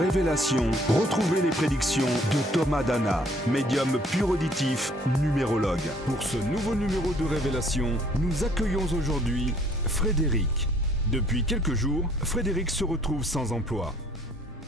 Révélation, retrouvez les prédictions de Thomas Dana, médium pur auditif, numérologue. Pour ce nouveau numéro de Révélation, nous accueillons aujourd'hui Frédéric. Depuis quelques jours, Frédéric se retrouve sans emploi.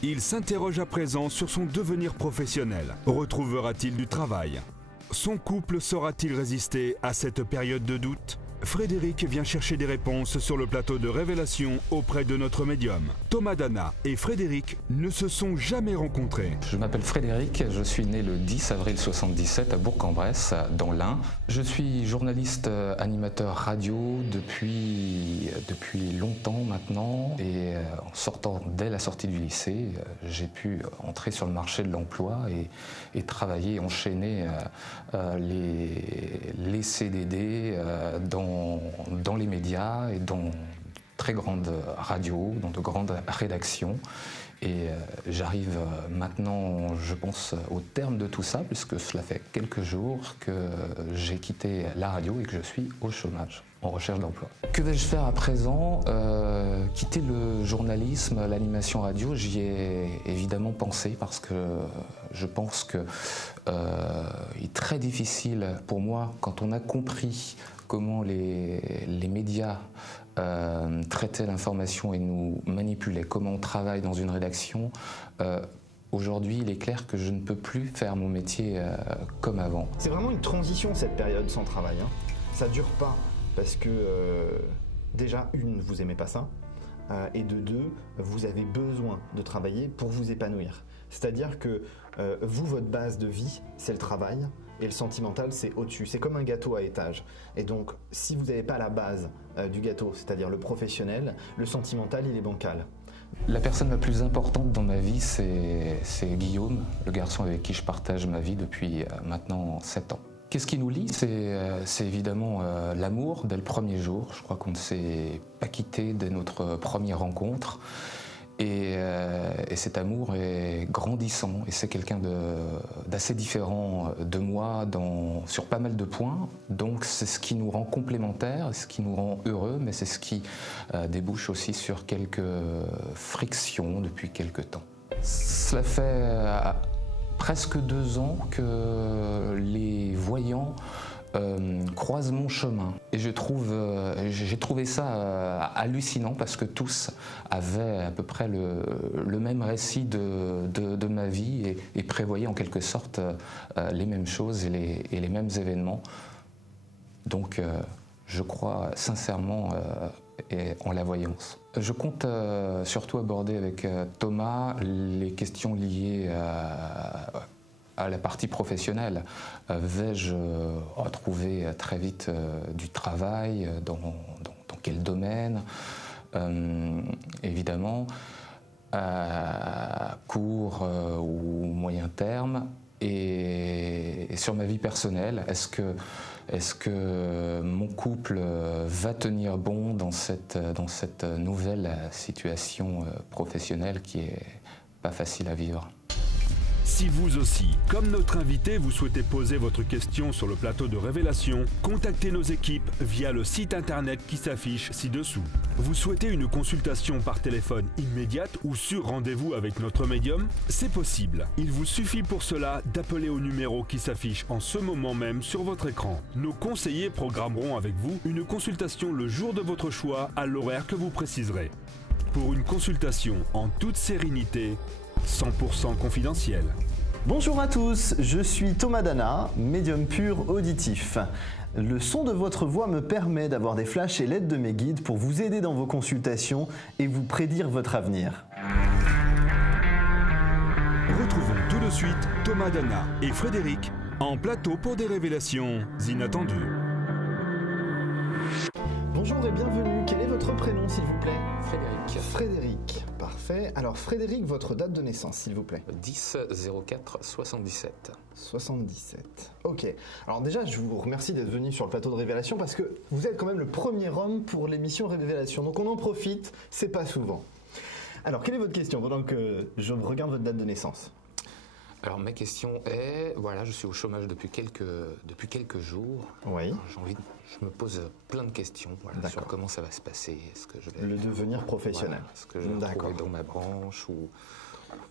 Il s'interroge à présent sur son devenir professionnel. Retrouvera-t-il du travail? Son couple saura-t-il résister à cette période de doute? Frédéric vient chercher des réponses sur le plateau de Révélation auprès de notre médium. Thomas Dana et Frédéric ne se sont jamais rencontrés. Je m'appelle Frédéric, je suis né le 10 avril 1977 à Bourg-en-Bresse, dans l'Ain. Je suis journaliste animateur radio depuis longtemps maintenant et en sortant dès la sortie du lycée, j'ai pu entrer sur le marché de l'emploi et travailler, enchaîner les CDD dans les médias et dans très grandes radios, dans de grandes rédactions. Et j'arrive maintenant, je pense, au terme de tout ça, puisque cela fait quelques jours que j'ai quitté la radio et que je suis au chômage, en recherche d'emploi. Que vais-je faire à présent? Quitter le journalisme, l'animation radio, j'y ai évidemment pensé parce que je pense que il est très difficile pour moi, quand on a compris comment les médias traitaient l'information et nous manipulaient, comment on travaille dans une rédaction. Aujourd'hui, il est clair que je ne peux plus faire mon métier comme avant. C'est vraiment une transition cette période sans travail, hein. Ça dure pas parce que déjà, une, vous aimez pas ça, et de deux, vous avez besoin de travailler pour vous épanouir. C'est-à-dire que vous, votre base de vie, c'est le travail, et le sentimental, c'est au-dessus. C'est comme un gâteau à étage. Et donc, si vous n'avez pas la base du gâteau, c'est-à-dire le professionnel, le sentimental, il est bancal. La personne la plus importante dans ma vie, c'est Guillaume, le garçon avec qui je partage ma vie depuis maintenant 7 ans. Qu'est-ce qui nous lie? C'est évidemment l'amour dès le premier jour. Je crois qu'on ne s'est pas quitté dès notre première rencontre. Et cet amour est grandissant et c'est quelqu'un d'assez différent de moi sur pas mal de points. Donc c'est ce qui nous rend complémentaires, ce qui nous rend heureux, mais c'est ce qui débouche aussi sur quelques frictions depuis quelques temps. Cela fait presque 2 ans que les voyants croisent mon chemin et j'ai trouvé ça hallucinant parce que tous avaient à peu près le même récit de ma vie et prévoyaient en quelque sorte les mêmes choses et les mêmes événements. Donc je crois sincèrement en la voyance. Je compte surtout aborder avec Thomas les questions liées à la partie professionnelle. Vais-je retrouver très vite du travail, dans quel domaine? Évidemment, à court ou moyen terme. Et sur ma vie personnelle, est-ce que mon couple va tenir bon dans cette nouvelle situation professionnelle qui est pas facile à vivre? Si vous aussi, comme notre invité, vous souhaitez poser votre question sur le plateau de Révélation, contactez nos équipes via le site internet qui s'affiche ci-dessous. Vous souhaitez une consultation par téléphone immédiate ou sur rendez-vous avec notre médium? C'est possible. Il vous suffit pour cela d'appeler au numéro qui s'affiche en ce moment même sur votre écran. Nos conseillers programmeront avec vous une consultation le jour de votre choix à l'horaire que vous préciserez. Pour une consultation en toute sérénité, 100% confidentiel. Bonjour à tous, je suis Thomas Dana, médium pur auditif. Le son de votre voix me permet d'avoir des flashs et l'aide de mes guides pour vous aider dans vos consultations et vous prédire votre avenir. Retrouvons tout de suite Thomas Dana et Frédéric en plateau pour des révélations inattendues. Bonjour et bienvenue, quel est votre prénom s'il vous plaît? Frédéric. Frédéric, parfait. Alors Frédéric, votre date de naissance s'il vous plaît? 10-04-77. 77. Ok. Alors déjà, je vous remercie d'être venu sur le plateau de Révélation parce que vous êtes quand même le premier homme pour l'émission Révélation. Donc on en profite, c'est pas souvent. Alors, quelle est votre question pendant que je regarde votre date de naissance? Alors ma question est, voilà, je suis au chômage depuis quelques jours. Oui. Je me pose plein de questions sur comment ça va se passer. Est-ce que je vais le devenir professionnel. Est-ce que je vais me retrouver dans ma branche ou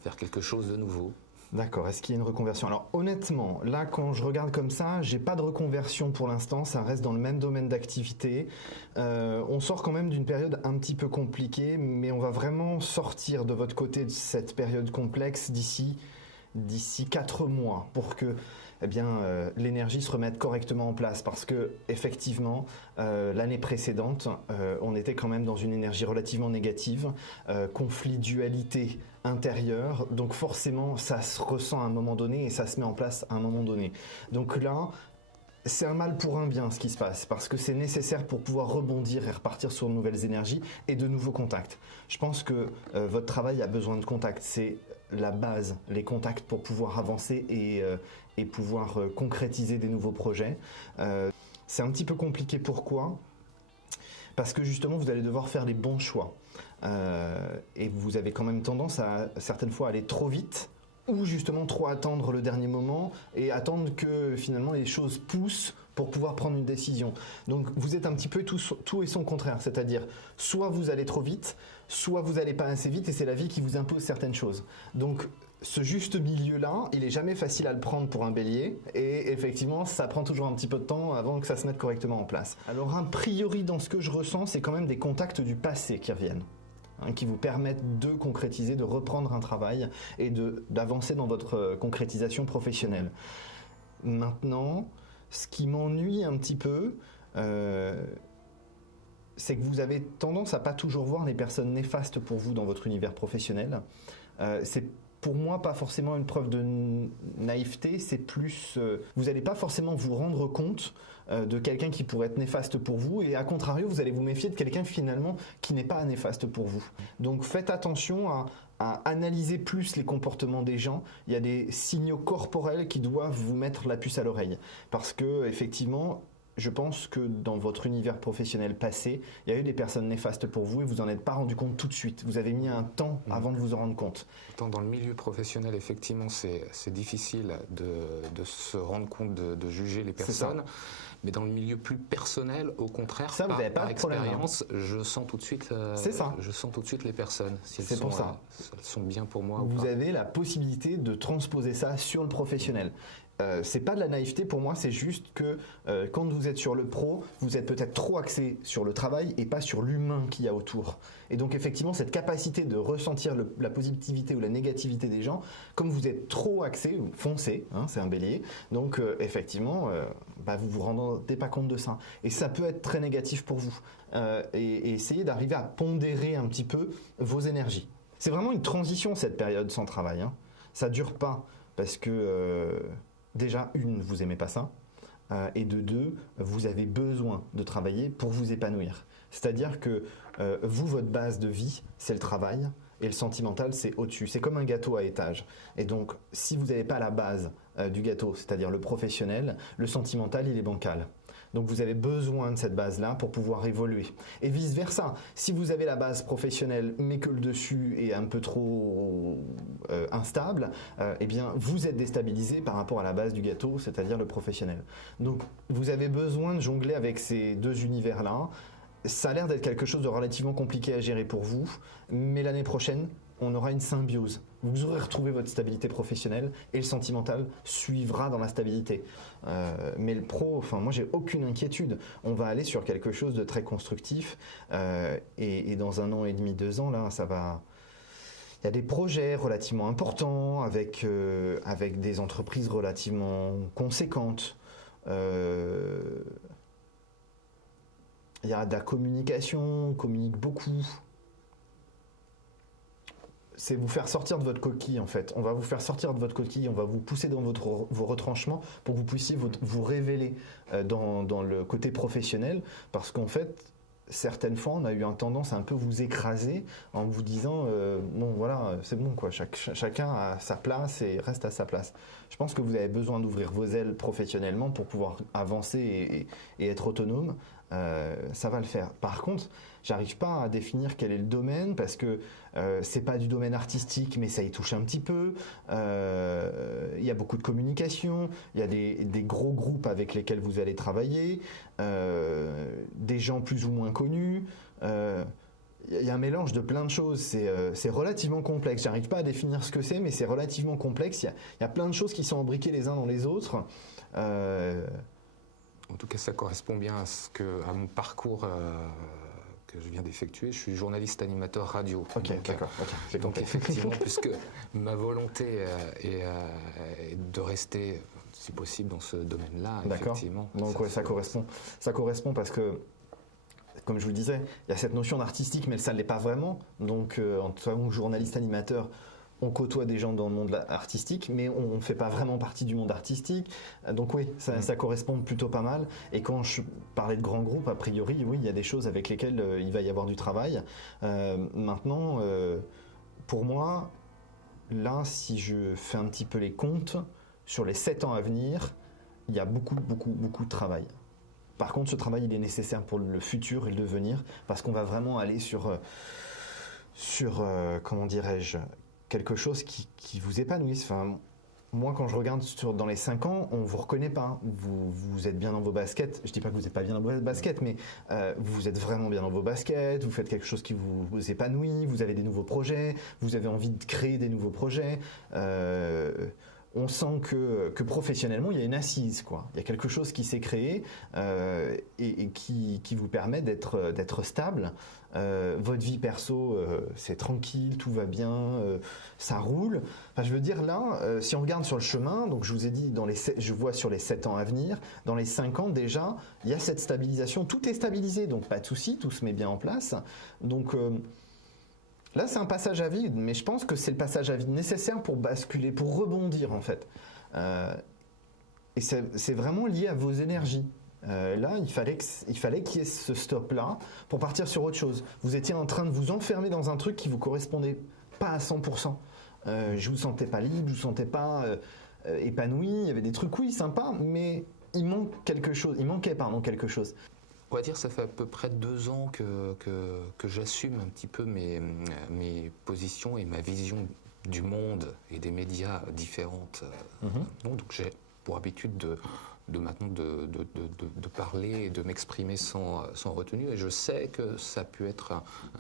faire quelque chose de nouveau. D'accord, est-ce qu'il y a une reconversion? Alors honnêtement, là quand je regarde comme ça, j'ai pas de reconversion pour l'instant, ça reste dans le même domaine d'activité. On sort quand même d'une période un petit peu compliquée, mais on va vraiment sortir de votre côté de cette période complexe d'ici 4 mois pour que l'énergie se remette correctement en place, parce que effectivement l'année précédente on était quand même dans une énergie relativement négative, conflit, dualité intérieure, donc forcément ça se ressent à un moment donné et ça se met en place à un moment donné. Donc là c'est un mal pour un bien ce qui se passe, parce que c'est nécessaire pour pouvoir rebondir et repartir sur de nouvelles énergies et de nouveaux contacts. Je pense que votre travail a besoin de contacts, c'est la base, les contacts pour pouvoir avancer et pouvoir concrétiser des nouveaux projets. C'est un petit peu compliqué, pourquoi ? Parce que justement vous allez devoir faire les bons choix. Et vous avez quand même tendance à certaines fois aller trop vite, ou justement trop attendre le dernier moment et attendre que finalement les choses poussent pour pouvoir prendre une décision. Donc vous êtes un petit peu tout et son contraire, c'est-à-dire soit vous allez trop vite, soit vous n'allez pas assez vite et c'est la vie qui vous impose certaines choses. Donc ce juste milieu-là, il est jamais facile à le prendre pour un bélier, et effectivement ça prend toujours un petit peu de temps avant que ça se mette correctement en place. Alors a priori dans ce que je ressens, c'est quand même des contacts du passé qui reviennent, qui vous permettent de concrétiser, de reprendre un travail et d'avancer dans votre concrétisation professionnelle. Maintenant, ce qui m'ennuie un petit peu, c'est que vous avez tendance à pas toujours voir les personnes néfastes pour vous dans votre univers professionnel. C'est pour moi pas forcément une preuve de naïveté, c'est plus... vous n'allez pas forcément vous rendre compte de quelqu'un qui pourrait être néfaste pour vous, et à contrario vous allez vous méfier de quelqu'un finalement qui n'est pas néfaste pour vous. Donc faites attention à analyser plus les comportements des gens. Il y a des signaux corporels qui doivent vous mettre la puce à l'oreille, parce que effectivement je pense que dans votre univers professionnel passé, il y a eu des personnes néfastes pour vous et vous en êtes pas rendu compte tout de suite. Vous avez mis un temps avant de vous en rendre compte. Autant dans le milieu professionnel, effectivement, c'est difficile de se rendre compte, de juger les personnes. Mais dans le milieu plus personnel, au contraire, ça, par expérience, je sens tout de suite. Je sens tout de suite les personnes. Si elles sont bien pour moi. Vous avez la possibilité de transposer ça sur le professionnel. C'est pas de la naïveté pour moi, c'est juste que quand vous êtes sur le pro, vous êtes peut-être trop axé sur le travail et pas sur l'humain qu'il y a autour. Et donc effectivement, cette capacité de ressentir la positivité ou la négativité des gens, comme vous êtes trop axé, foncé, hein, c'est un bélier, donc effectivement, vous vous rendez pas compte de ça. Et ça peut être très négatif pour vous. Et essayez d'arriver à pondérer un petit peu vos énergies. C'est vraiment une transition cette période sans travail, hein. Ça dure pas parce que... déjà, vous aimez pas ça, et de deux, vous avez besoin de travailler pour vous épanouir. C'est-à-dire que vous, votre base de vie, c'est le travail, et le sentimental, c'est au-dessus. C'est comme un gâteau à étage. Et donc, si vous n'avez pas la base du gâteau, c'est-à-dire le professionnel, le sentimental, il est bancal. Donc vous avez besoin de cette base-là pour pouvoir évoluer. Et vice-versa, si vous avez la base professionnelle mais que le dessus est un peu trop instable, eh bien vous êtes déstabilisé par rapport à la base du gâteau, c'est-à-dire le professionnel. Donc vous avez besoin de jongler avec ces deux univers-là. Ça a l'air d'être quelque chose de relativement compliqué à gérer pour vous, mais l'année prochaine, on aura une symbiose. Vous aurez retrouvé votre stabilité professionnelle et le sentimental suivra dans la stabilité. Mais le pro, moi j'ai aucune inquiétude. On va aller sur quelque chose de très constructif et dans 1 an et demi, 2 ans, là, ça va... Il y a des projets relativement importants avec des entreprises relativement conséquentes. Il y a de la communication, on communique beaucoup. C'est vous faire sortir de votre coquille en fait. On va vous faire sortir de votre coquille, on va vous pousser dans vos retranchements pour que vous puissiez vous révéler dans le côté professionnel, parce qu'en fait, certaines fois, on a eu une tendance à un peu vous écraser en vous disant bon voilà, c'est bon quoi, chacun a sa place et reste à sa place. Je pense que vous avez besoin d'ouvrir vos ailes professionnellement pour pouvoir avancer et être autonome. Ça va le faire. Par contre, j'arrive pas à définir quel est le domaine, parce que c'est pas du domaine artistique, mais ça y touche un petit peu. Il y a beaucoup de communication, il y a des gros groupes avec lesquels vous allez travailler, des gens plus ou moins connus. il y a un mélange de plein de choses, c'est relativement complexe. J'arrive pas à définir ce que c'est, mais c'est relativement complexe. Il y a plein de choses qui sont imbriquées les uns dans les autres. En tout cas, ça correspond bien à mon parcours que je viens d'effectuer. Je suis journaliste animateur radio. Ok, d'accord. J'ai donc compris. effectivement, puisque ma volonté est de rester, si possible, dans ce domaine-là, D'accord. effectivement. Donc ouais, ça correspond. Ça correspond parce que, comme je vous disais, il y a cette notion d'artistique, mais ça ne l'est pas vraiment. Donc, en tant que journaliste animateur, on côtoie des gens dans le monde artistique, mais on ne fait pas vraiment partie du monde artistique. Donc oui, ça correspond plutôt pas mal. Et quand je parlais de grands groupes, a priori, oui, il y a des choses avec lesquelles il va y avoir du travail. Maintenant, pour moi, là, si je fais un petit peu les comptes, sur les 7 ans à venir, il y a beaucoup de travail. Par contre, ce travail, il est nécessaire pour le futur et le devenir, parce qu'on va vraiment aller sur comment dirais-je, quelque chose qui vous épanouisse. Enfin, moi, quand je regarde dans les 5 ans, on ne vous reconnaît pas. Vous êtes bien dans vos baskets. Je ne dis pas que vous n'êtes pas bien dans vos baskets, mais vous êtes vraiment bien dans vos baskets. Vous faites quelque chose qui vous épanouit. Vous avez des nouveaux projets. Vous avez envie de créer des nouveaux projets. On sent que professionnellement, il y a une assise, quoi. Il y a quelque chose qui s'est créé et qui vous permet d'être stable. Votre vie perso, c'est tranquille, tout va bien, ça roule. Enfin, je veux dire, là, si on regarde sur le chemin, donc je vous ai dit, je vois sur les 7 ans à venir, dans les 5 ans déjà, il y a cette stabilisation. Tout est stabilisé, donc pas de souci, tout se met bien en place. Donc... là, c'est un passage à vide, mais je pense que c'est le passage à vide nécessaire pour basculer, pour rebondir en fait. Et c'est vraiment lié à vos énergies. Là, il fallait qu'il y ait ce stop-là pour partir sur autre chose. Vous étiez en train de vous enfermer dans un truc qui ne vous correspondait pas à 100%. Je ne vous sentais pas libre, je ne vous sentais pas épanoui. Il y avait des trucs, oui, sympas, mais il manquait quelque chose. On va dire que ça fait à peu près 2 ans que j'assume un petit peu mes positions et ma vision du monde et des médias différentes. Donc j'ai pour habitude maintenant de parler et de m'exprimer sans retenue. Et je sais que ça a pu être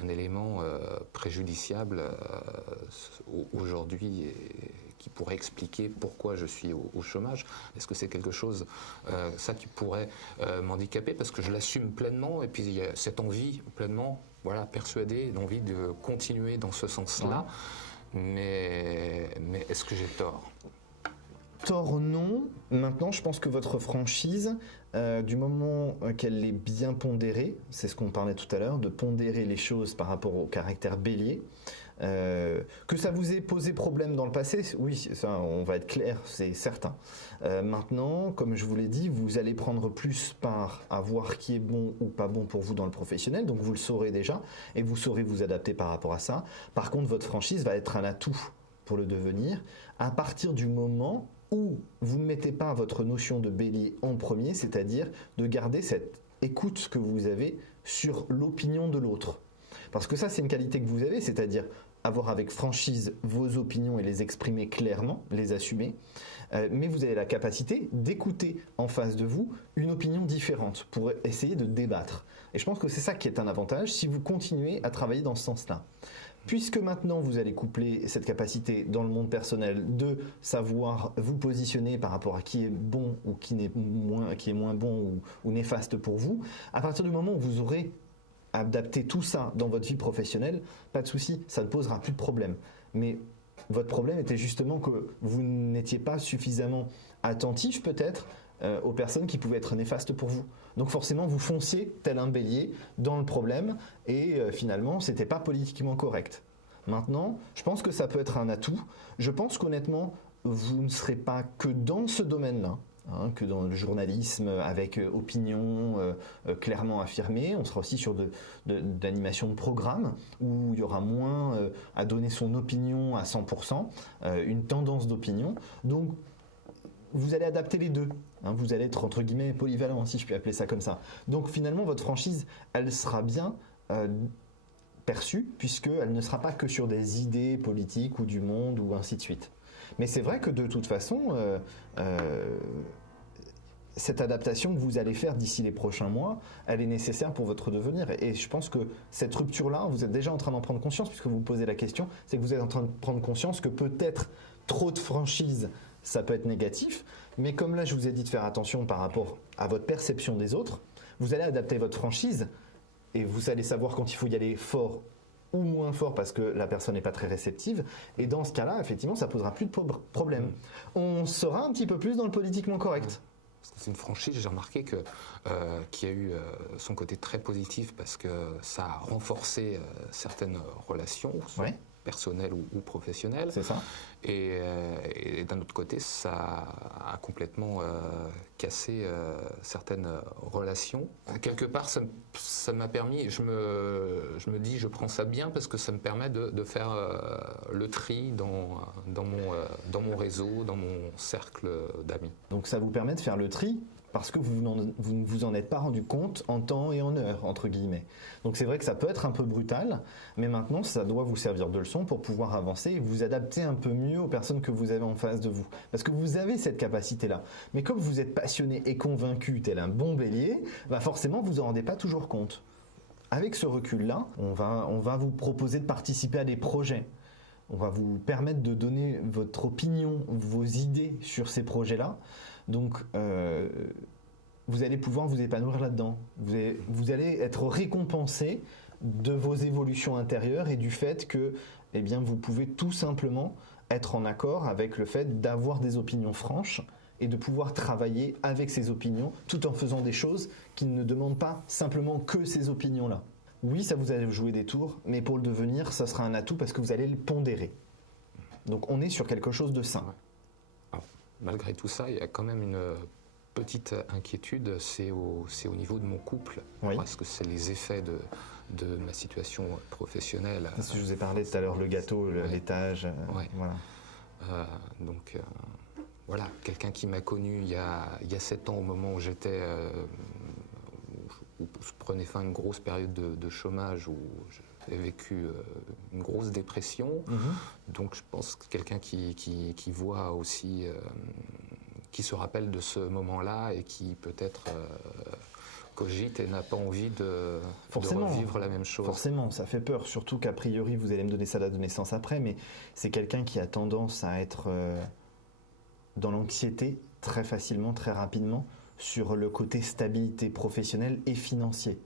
un élément préjudiciable aujourd'hui et qui pourrait expliquer pourquoi je suis au chômage. Est-ce que c'est quelque chose, ça qui pourrait m'handicaper, parce que je l'assume pleinement, et puis il y a cette envie pleinement, voilà, persuadée, l'envie de continuer dans ce sens-là. Mais est-ce que j'ai tort ? Tort, non. Maintenant, je pense que votre franchise, du moment qu'elle est bien pondérée, c'est ce qu'on parlait tout à l'heure, de pondérer les choses par rapport au caractère bélier, que ça vous ait posé problème dans le passé, oui, ça, on va être clair, c'est certain. Maintenant, comme je vous l'ai dit, vous allez prendre plus part à voir qui est bon ou pas bon pour vous dans le professionnel, donc vous le saurez déjà, et vous saurez vous adapter par rapport à ça. Par contre, votre franchise va être un atout pour le devenir, à partir du moment où vous ne mettez pas votre notion de bélier en premier, c'est-à-dire de garder cette écoute que vous avez sur l'opinion de l'autre. Parce que ça, c'est une qualité que vous avez, c'est-à-dire avoir avec franchise vos opinions et les exprimer clairement, les assumer, mais vous avez la capacité d'écouter en face de vous une opinion différente pour essayer de débattre. Et je pense que c'est ça qui est un avantage si vous continuez à travailler dans ce sens-là. Puisque maintenant vous allez coupler cette capacité dans le monde personnel de savoir vous positionner par rapport à qui est bon ou qui est moins bon ou néfaste pour vous, à partir du moment où vous aurez adapté tout ça dans votre vie professionnelle, pas de souci, ça ne posera plus de problème. Mais votre problème était justement que vous n'étiez pas suffisamment attentif peut-être aux personnes qui pouvaient être néfastes pour vous. Donc forcément, vous fonciez tel un bélier dans le problème et finalement, c'était pas politiquement correct. Maintenant, je pense que ça peut être un atout. Je pense qu'honnêtement, vous ne serez pas que dans ce domaine-là, que dans le journalisme avec opinion clairement affirmée. On sera aussi sur d'animation de programme où il y aura moins à donner son opinion à 100%, une tendance d'opinion. Donc, vous allez adapter les deux. Vous allez être entre guillemets polyvalent, si je puis appeler ça comme ça. Donc finalement, votre franchise, elle sera bien perçue puisqu'elle ne sera pas que sur des idées politiques ou du monde ou ainsi de suite. Mais c'est vrai que de toute façon, cette adaptation que vous allez faire d'ici les prochains mois, elle est nécessaire pour votre devenir. Et je pense que cette rupture-là, vous êtes déjà en train d'en prendre conscience, puisque vous vous posez la question, c'est que vous êtes en train de prendre conscience que peut-être trop de franchise, ça peut être négatif. Mais comme là, je vous ai dit de faire attention par rapport à votre perception des autres, vous allez adapter votre franchise et vous allez savoir quand il faut y aller fort ou moins fort parce que la personne n'est pas très réceptive. Et dans ce cas-là, effectivement, ça posera plus de problème. On sera un petit peu plus dans le politiquement correct. C'est une franchise, j'ai remarqué qui a eu son côté très positif parce que ça a renforcé certaines relations, soit personnelles ou professionnelles. C'est ça. Et d'un autre côté, ça a complètement cassé certaines relations. Quelque part, ça m'a permis, je me dis, je prends ça bien parce que ça me permet de faire le tri dans mon réseau, dans mon cercle d'amis. Donc ça vous permet de faire le tri parce que vous ne vous en êtes pas rendu compte en temps et en heure, entre guillemets. Donc c'est vrai que ça peut être un peu brutal, mais maintenant ça doit vous servir de leçon pour pouvoir avancer et vous adapter un peu mieux aux personnes que vous avez en face de vous. Parce que vous avez cette capacité-là. Mais comme vous êtes passionné et convaincu, tel un bon bélier, bah forcément vous en rendez pas toujours compte. Avec ce recul-là, on va vous proposer de participer à des projets. On va vous permettre de donner votre opinion, vos idées sur ces projets-là. Donc, vous allez pouvoir vous épanouir là-dedans. Vous allez être récompensé de vos évolutions intérieures et du fait que vous pouvez tout simplement être en accord avec le fait d'avoir des opinions franches et de pouvoir travailler avec ces opinions tout en faisant des choses qui ne demandent pas simplement que ces opinions-là. Oui, ça vous a joué des tours, mais pour le devenir, ça sera un atout parce que vous allez le pondérer. Donc on est sur quelque chose de sain. Alors, malgré tout ça, il y a quand même une petite inquiétude, c'est au niveau de mon couple, parce que c'est les effets de ma situation professionnelle. C'est ce que je vous ai parlé tout à l'heure, le gâteau, l'étage, voilà. Voilà, quelqu'un qui m'a connu il y a 7 ans, au moment où j'étais... où je prenais fin à une grosse période de chômage, où j'ai vécu une grosse dépression. Donc je pense que quelqu'un qui voit aussi, qui se rappelle de ce moment-là et qui peut-être cogite et n'a pas envie de revivre la même chose. Forcément, ça fait peur, surtout qu'a priori, vous allez me donner sa date de naissance après, mais c'est quelqu'un qui a tendance à être dans l'anxiété très facilement, très rapidement, sur le côté stabilité professionnelle et financier.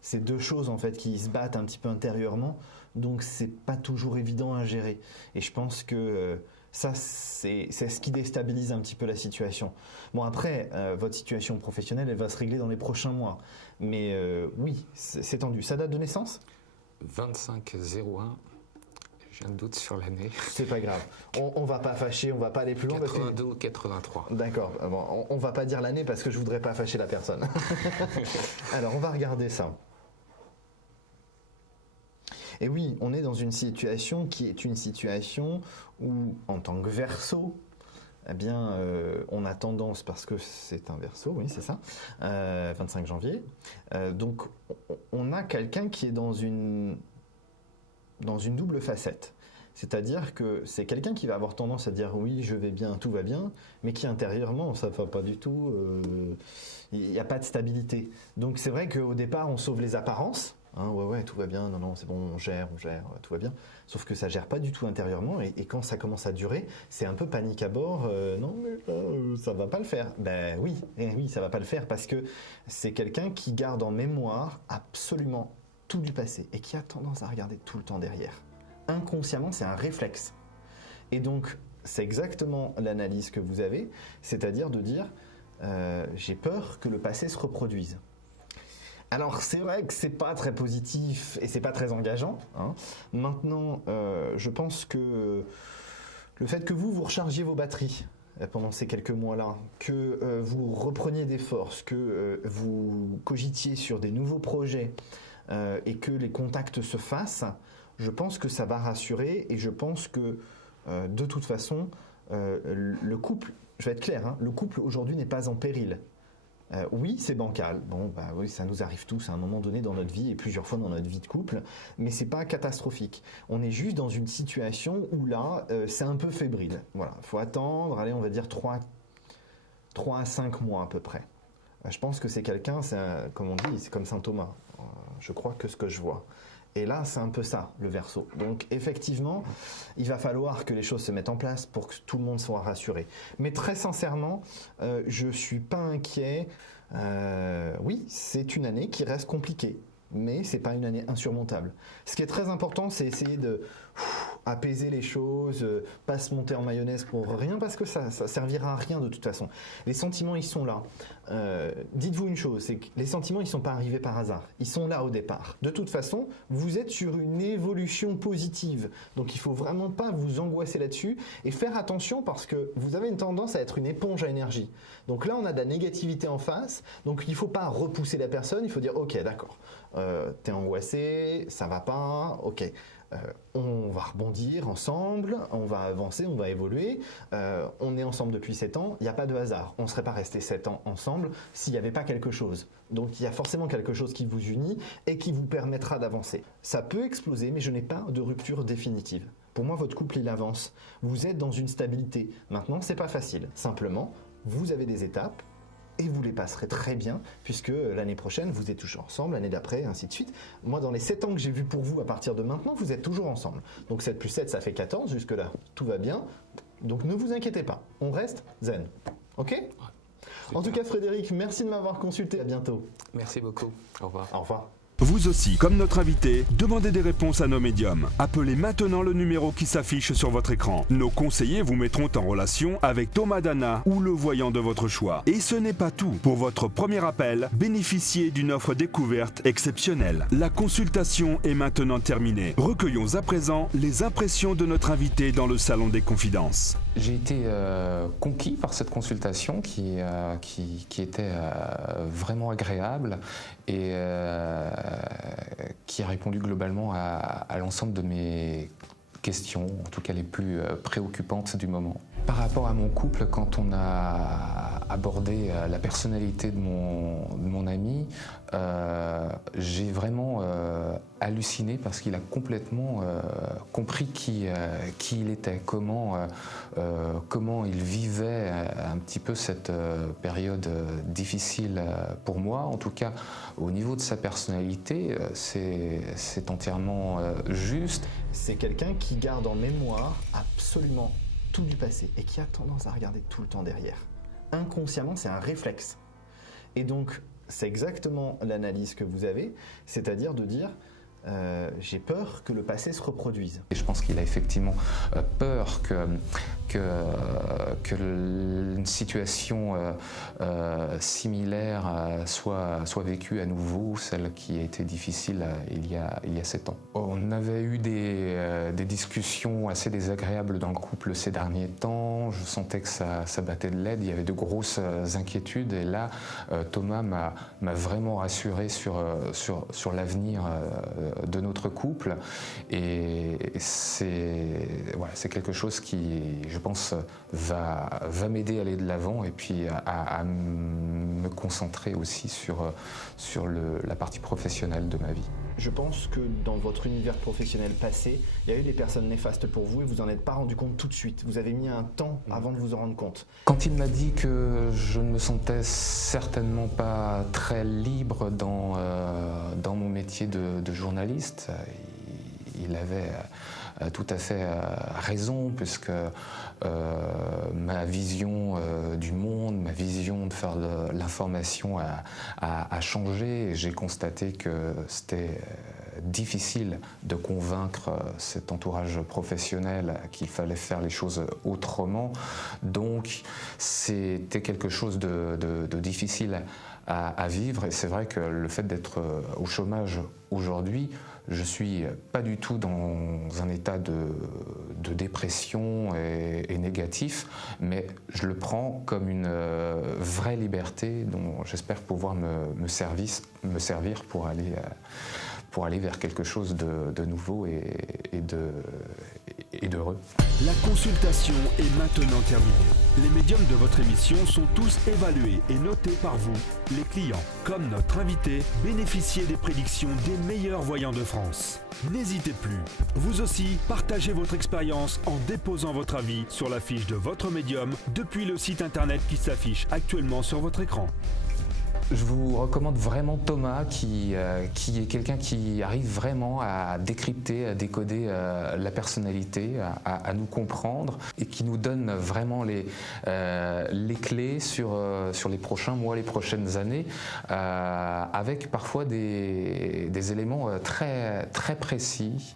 C'est deux choses en fait qui se battent un petit peu intérieurement, donc c'est pas toujours évident à gérer. Et je pense que ça, c'est ce qui déstabilise un petit peu la situation. Bon après, votre situation professionnelle, elle va se régler dans les prochains mois. Mais oui, c'est tendu. Sa date de naissance ? 25-01. J'ai un doute sur l'année. C'est pas grave. On va pas fâcher, on va pas aller plus loin. 82 ou 83. D'accord. Bon, on va pas dire l'année parce que je voudrais pas fâcher la personne. Alors, on va regarder ça. Et oui, on est dans une situation qui est une situation où, en tant que Verseau, on a tendance, parce que c'est un Verseau, oui, c'est ça, 25 janvier. Donc, on a quelqu'un qui est dans une double facette. C'est-à-dire que c'est quelqu'un qui va avoir tendance à dire oui, je vais bien, tout va bien, mais qui intérieurement, ça ne va pas du tout, il n'y a pas de stabilité. Donc c'est vrai qu'au départ, on sauve les apparences, tout va bien, non, c'est bon, on gère, tout va bien. Sauf que ça ne gère pas du tout intérieurement, et quand ça commence à durer, c'est un peu panique à bord, non mais là, ça ne va pas le faire. Ben oui, ça ne va pas le faire, parce que c'est quelqu'un qui garde en mémoire absolument tout du passé et qui a tendance à regarder tout le temps derrière. Inconsciemment, c'est un réflexe. Et donc, c'est exactement l'analyse que vous avez, c'est-à-dire de dire j'ai peur que le passé se reproduise. Alors, c'est vrai que c'est pas très positif et c'est pas très engageant. Maintenant, je pense que le fait que vous rechargiez vos batteries pendant ces quelques mois-là, que vous repreniez des forces, que vous cogitiez sur des nouveaux projets, et que les contacts se fassent, je pense que ça va rassurer et je pense que de toute façon, le couple, je vais être clair, le couple aujourd'hui n'est pas en péril. Oui, c'est bancal, oui, ça nous arrive tous à un moment donné dans notre vie et plusieurs fois dans notre vie de couple, mais c'est pas catastrophique. On est juste dans une situation où là, c'est un peu fébrile. Voilà, faut attendre, allez, on va dire 3 3 à 5 mois à peu près. Je pense que c'est quelqu'un, comme on dit, c'est comme Saint Thomas. Je crois que ce que je vois. Et là, c'est un peu ça, le Verseau. Donc, effectivement, il va falloir que les choses se mettent en place pour que tout le monde soit rassuré. Mais très sincèrement, je ne suis pas inquiet. Oui, c'est une année qui reste compliquée, mais ce n'est pas une année insurmontable. Ce qui est très important, c'est essayer de apaiser les choses, pas se monter en mayonnaise pour rien, parce que ça servira à rien de toute façon. Les sentiments, ils sont là. Dites-vous une chose, c'est que les sentiments, ils ne sont pas arrivés par hasard. Ils sont là au départ. De toute façon, vous êtes sur une évolution positive. Donc il ne faut vraiment pas vous angoisser là-dessus et faire attention parce que vous avez une tendance à être une éponge à énergie. Donc là, on a de la négativité en face. Donc il ne faut pas repousser la personne. Il faut dire, ok, d'accord, t'es angoissé, ça va pas, ok. On va rebondir ensemble, on va avancer, on va évoluer. On est ensemble depuis 7 ans, il n'y a pas de hasard. On ne serait pas resté 7 ans ensemble s'il n'y avait pas quelque chose. Donc il y a forcément quelque chose qui vous unit et qui vous permettra d'avancer. Ça peut exploser, mais je n'ai pas de rupture définitive. Pour moi, votre couple, il avance. Vous êtes dans une stabilité. Maintenant, ce n'est pas facile. Simplement, vous avez des étapes. Et vous les passerez très bien, puisque l'année prochaine, vous êtes toujours ensemble, l'année d'après, ainsi de suite. Moi, dans les 7 ans que j'ai vus pour vous, à partir de maintenant, vous êtes toujours ensemble. Donc 7 plus 7, ça fait 14, jusque-là, tout va bien. Donc ne vous inquiétez pas, on reste zen. Ok ? En tout cas, Frédéric, merci de m'avoir consulté. À bientôt. Merci beaucoup. Au revoir. Au revoir. Vous aussi, comme notre invité, demandez des réponses à nos médiums. Appelez maintenant le numéro qui s'affiche sur votre écran. Nos conseillers vous mettront en relation avec Thomas Dana ou le voyant de votre choix. Et ce n'est pas tout. Pour votre premier appel, bénéficiez d'une offre découverte exceptionnelle. La consultation est maintenant terminée. Recueillons à présent les impressions de notre invité dans le Salon des Confidences. J'ai été conquis par cette consultation qui était vraiment agréable et qui a répondu globalement à l'ensemble de mes questions, en tout cas les plus préoccupantes du moment. Par rapport à mon couple, quand on a abordé la personnalité de mon ami, j'ai vraiment halluciné parce qu'il a complètement compris qui il était, comment il vivait un petit peu cette période difficile pour moi. En tout cas, au niveau de sa personnalité, c'est entièrement juste. C'est quelqu'un qui garde en mémoire absolument tout du passé et qui a tendance à regarder tout le temps derrière. Inconsciemment, c'est un réflexe. Et donc, c'est exactement l'analyse que vous avez, c'est-à-dire de dire j'ai peur que le passé se reproduise. Et je pense qu'il a effectivement peur qu'une situation similaire soit vécue à nouveau, celle qui a été difficile il y a 7 ans. On avait eu des discussions assez désagréables dans le couple ces derniers temps. Je sentais que ça battait de l'aide, il y avait de grosses inquiétudes. Et là, Thomas m'a vraiment rassuré sur l'avenir de notre couple. Et c'est quelque chose qui, je pense, va m'aider à aller de l'avant et puis à me concentrer aussi sur la partie professionnelle de ma vie. Je pense que dans votre univers professionnel passé, il y a eu des personnes néfastes pour vous et vous en êtes pas rendu compte tout de suite. Vous avez mis un temps avant de vous en rendre compte. Quand il m'a dit que je ne me sentais certainement pas très libre dans mon métier de journaliste, il avait tout à fait raison, puisque ma vision du monde, ma vision de faire de l'information a changé, et j'ai constaté que c'était difficile de convaincre cet entourage professionnel qu'il fallait faire les choses autrement. Donc c'était quelque chose de difficile à vivre, et c'est vrai que le fait d'être au chômage aujourd'hui, je suis pas du tout dans un état de dépression et négatif, mais je le prends comme une vraie liberté dont j'espère pouvoir me servir pour aller pour aller vers quelque chose de nouveau et d'heureux. La consultation est maintenant terminée. Les médiums de votre émission sont tous évalués et notés par vous, les clients. Comme notre invité, bénéficiez des prédictions des meilleurs voyants de France. N'hésitez plus. Vous aussi, partagez votre expérience en déposant votre avis sur la fiche de votre médium depuis le site internet qui s'affiche actuellement sur votre écran. Je vous recommande vraiment Thomas qui est quelqu'un qui arrive vraiment à décrypter, à décoder la personnalité, à nous comprendre et qui nous donne vraiment les clés sur les prochains mois, les prochaines années, avec parfois des éléments très, très précis.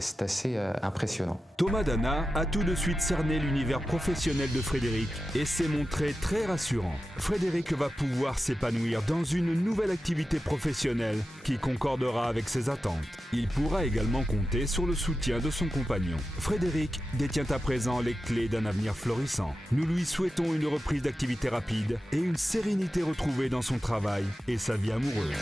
C'est assez impressionnant. Thomas Dana a tout de suite cerné l'univers professionnel de Frédéric et s'est montré très rassurant. Frédéric va pouvoir s'épanouir dans une nouvelle activité professionnelle qui concordera avec ses attentes. Il pourra également compter sur le soutien de son compagnon. Frédéric détient à présent les clés d'un avenir florissant. Nous lui souhaitons une reprise d'activité rapide et une sérénité retrouvée dans son travail et sa vie amoureuse.